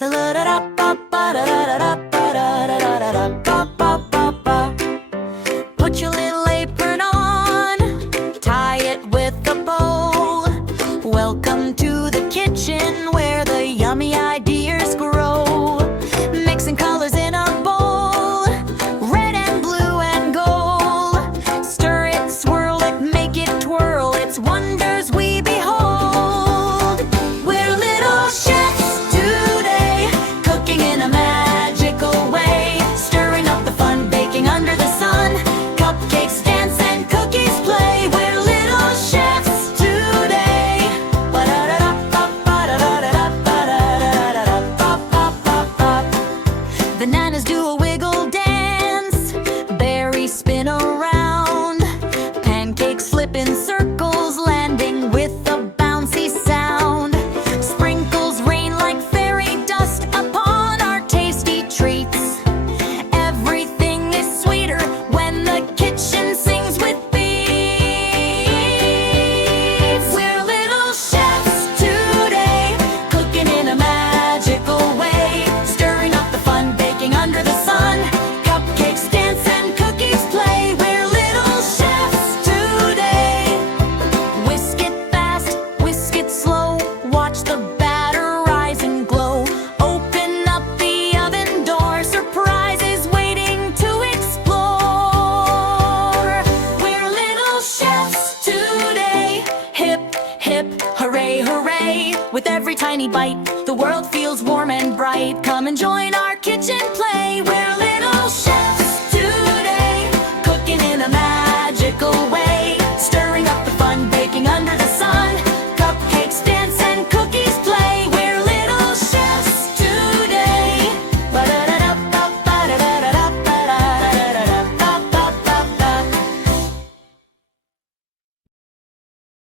Put your little apron on, tie it with a bow. Welcome to the kitchen where the yummy ideas grow. Mixing colors in a bowl, red and blue and gold. Stir it, swirl it, make it twirl, it's wonders we behold. We're little chefs today, cooking in a magical way. Stirring up the fun, baking under the sun. Cupcakes dance and cookies play. We're little chefs today. Bananas do a wiggle dance, berries spin around, pancakes flip in circles, landing with a bouncy sound. Sprinkles rain like fairy dust upon our tasty treats. Everything is sweeter when the kitchen sings with beats. We're little chefs today, cooking in a magical way. Stirring up the fun, baking under the sun. Cupcakes dance and cookies play. We're little chefs today. Whisk it fast, whisk it slow. Watch the batter rise and glow. Open up the oven door, surprises waiting to explore. We're little chefs today. Hip, hip, hooray, hooray. With every tiny bite, the world feels warm and bright. Come and join our kitchen play.